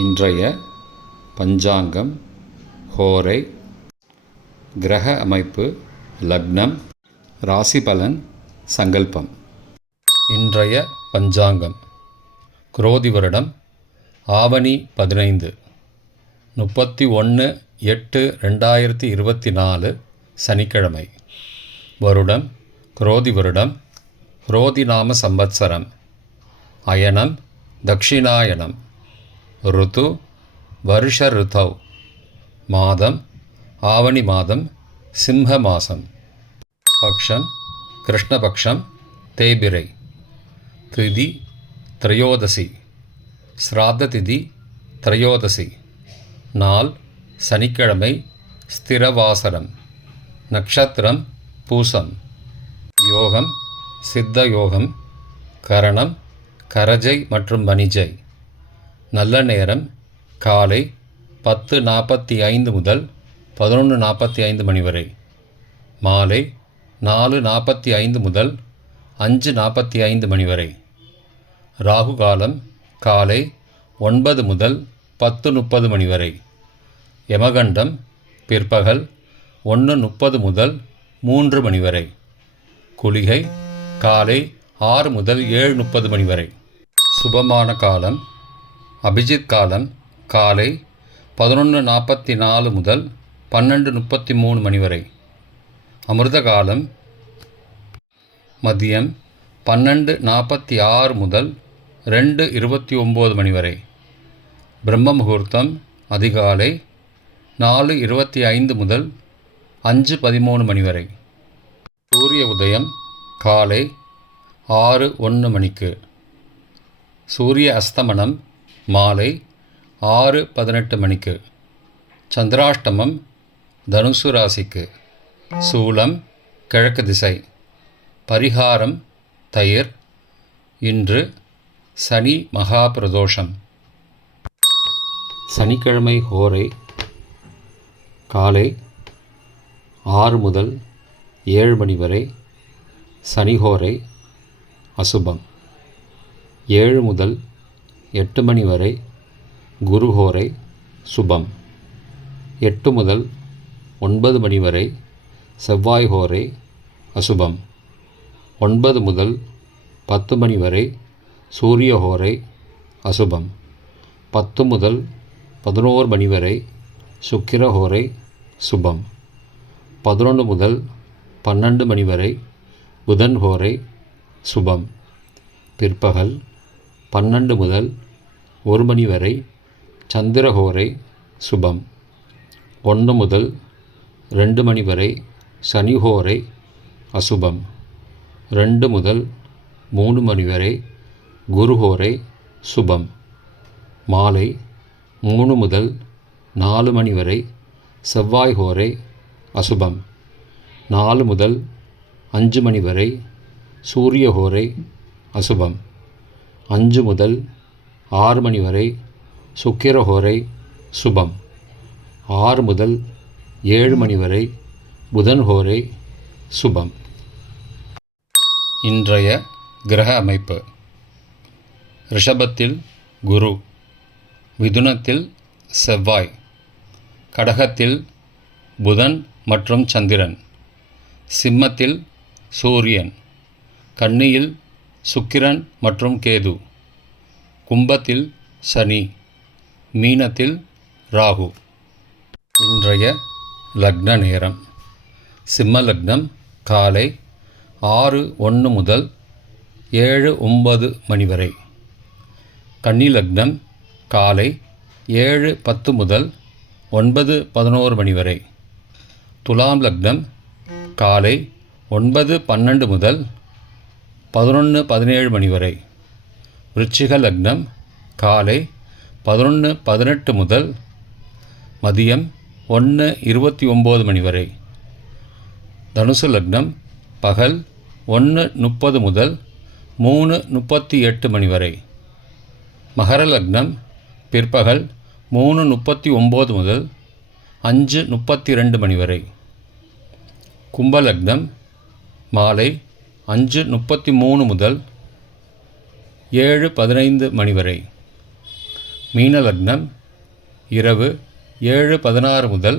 இன்றைய பஞ்சாங்கம், ஹோரை, கிரக அமைப்பு, லக்னம், ராசி பலன், சங்கல்பம். இன்றைய பஞ்சாங்கம் குரோதி வருடம் ஆவணி 15 31/8/2024 சனிக்கிழமை. வருடம் குரோதி வருடம், குரோதி நாம சம்பத்சரம், அயனம் தக்ஷிணாயனம், ருத்து வருஷ ருத்தவ், மாதம் ஆவணி மாதம், சிம்ம மாதம், பக்ஷம் கிருஷ்ணபக்ஷம், தேய்பிரை, திதி திரையோதசி, ஸ்ராத்த திதி திரையோதசி, நாள் சனிக்கிழமை, ஸ்திரவாசரம், நக்ஷத்திரம் பூசம், யோகம் சித்த யோகம், கரணம் கரஜை மற்றும் வணிஜை, நல்ல நேரம் காலை 10:45 முதல் 11:45 மணி வரை, மாலை 4:45 முதல் 5:45 மணி வரை, ராகு காலம் காலை 9 முதல் 10:30 மணி வரை, யமகண்டம் பிற்பகல் 1:30 முதல் 3 மணி வரை, குளிகை காலை 6 முதல் 7:30 மணி வரை. சுபமான காலம் அபிஜித் காலம் காலை 11:44 முதல் 12:33 மணி வரை, அமிர்த காலம் மதியம் 12:46 முதல் 2:29 மணி வரை, பிரம்ம முகூர்த்தம் அதிகாலை 4:25 முதல் 5:13 மணி வரை, சூரிய உதயம் காலை 6:01 மணிக்கு, சூரிய அஸ்தமனம் மாலை 6:18 மணிக்கு, சந்திராஷ்டமம் தனுசு ராசிக்கு, சூலம் கிழக்கு திசை, பரிகாரம் தயிர். இன்று சனி மகா பிரதோஷம். சனிக்கிழமை ஹோரை காலை 6 முதல் 7 மணி வரை, சனிஹோரை அசுபம். 7 முதல் 8 மணி வரை குருஹோரை சுபம். 8 முதல் 9 மணி வரை செவ்வாய் ஹோரை அசுபம். 9 முதல் 10 மணி வரை சூரிய ஹோரை அசுபம். 10 முதல் 11 மணி வரை சுக்கிர ஹோரை சுபம். 11 முதல் 12 மணி வரை புதன் ஹோரை சுபம். பிற்பகல் 12 முதல் 1 மணி வரை சந்திரஹோரை சுபம். 1 முதல் 2 மணி வரை சனிஹோரை அசுபம். 2 முதல் 3 மணி வரை குருஹோரை சுபம். மாலை 3 முதல் 4 மணி வரை செவ்வாய் ஹோரை அசுபம். 4 முதல் 5 மணி வரை சூரிய ஹோரை அசுபம். 5 முதல் 6 மணி வரை சுக்கிர ஹோரை சுபம். 6 முதல் 7 மணி வரை புதன் ஹோரை சுபம். இன்றைய கிரக அமைப்பு: ரிஷபத்தில் குரு, மிதுனத்தில் செவ்வாய், கடகத்தில் புதன் மற்றும் சந்திரன், சிம்மத்தில் சூரியன், கன்னியில் சுக்கிரன் மற்றும் கேது, கும்பத்தில் சனி, மீனத்தில் ராகு. இன்றைய லக்ன நேரம்: சிம்ம லக்னம் காலை 6:01 முதல் 7:09 மணி வரை, கன்னி லக்னம் காலை 7:10 முதல் 9:11 மணி வரை, துலாம் லக்னம் காலை 9:12 முதல் 11:17 மணி வரை, விருச்சிக லக்னம் காலை 11:18 முதல் மதியம் 1:29 மணி வரை, தனுசு லக்னம் பகல் 1:30 முதல் 3:38 மணி வரை, மகர லக்னம் பிற்பகல் 3:39 முதல் 5:32 மணி வரை, கும்ப லக்னம் மாலை 5:33 முதல் 7:15 மணி வரை, மீன லக்னம் இரவு 7:16 முதல்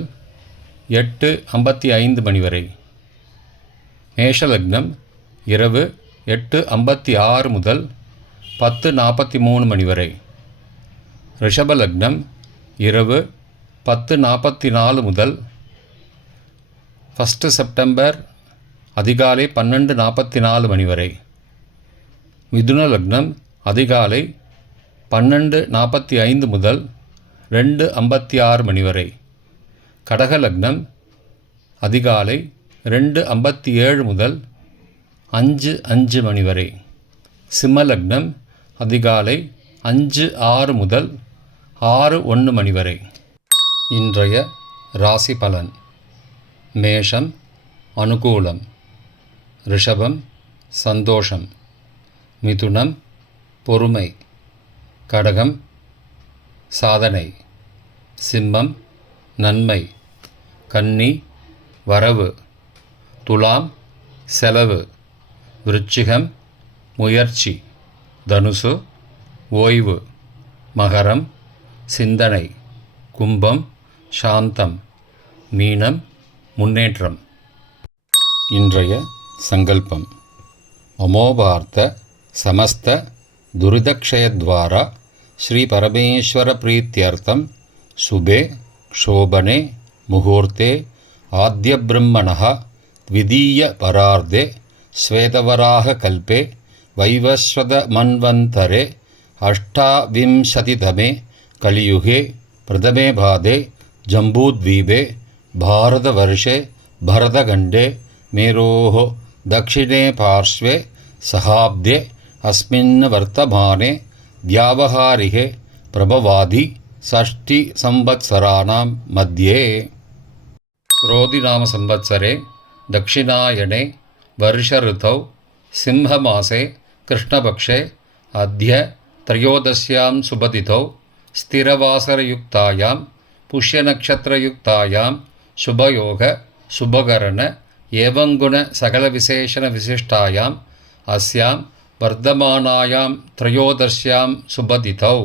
8:55 மணி வரை. மேஷ லக்னம் இரவு 8:56 முதல் 10:43 மணி வரை. ரிஷப லக்னம் இரவு 10:44 முதல் 1 செப்டம்பர் அதிகாலை 12:44 மணி வரை. மிதுன லக்னம் அதிகாலை 12:45 முதல் 2:56 மணி வரை. கடக லக்னம் அதிகாலை 2:57 முதல் 5:05 மணி வரை. சிம்ம லக்னம் அதிகாலை 5:06 முதல் 6:01 மணி வரை. இன்றைய ராசி பலன். மேஷம் அனுகூலம், ரிஷபம் சந்தோஷம், மிதுனம் பொறுமை, கடகம் சாதனை, சிம்மம் நன்மை, கன்னி வரவு, துலாம் செலவு, விருச்சிகம் முயற்சி, தனுசு ஓய்வு, மகரம் சிந்தனை, கும்பம் சாந்தம், மீனம் முன்னேற்றம். இன்றைய சங்கல்பம். அமோபார்த்த சமஸ்த துரிதக்ஷயத்வாரா ஸ்ரீ பரமேஸ்வர பிரீத்யர்த்தம் சுபே க்ஷோபனே முகூர்த்தே ஆத்ய பிரம்மணः த்விதீய பரார்த்தே ஸ்வேதவராக கல்பே வைவஸ்வத மன்வந்தரே அஷ்டாவிம்சதிதமே கலியுகே பிரதமே பாதே ஜம்பூத்வீபே பாரதவர்ஷே பரதகண்டே மேரோः दक्षिणे पार्श्वे सहाब्दे अस्मिन् वर्तमाने व्यावहारिके प्रभवादि षष्टि संवत्सराणां मध्ये क्रोधिनाम संवत्सरे दक्षिणायने वर्ष ऋतौ सिंहमासे कृष्णपक्षे अद्य त्रयोदश्यां सुबतिथौ स्थिरवासरयुक्तायां पुष्यनक्षत्रयुक्तायां शुभयोग शुभकरण एवं गुण सकल विशेषण विशिष्टायाम् अस्यां वर्धमानायां त्रयोदश्यां सुबतिथौ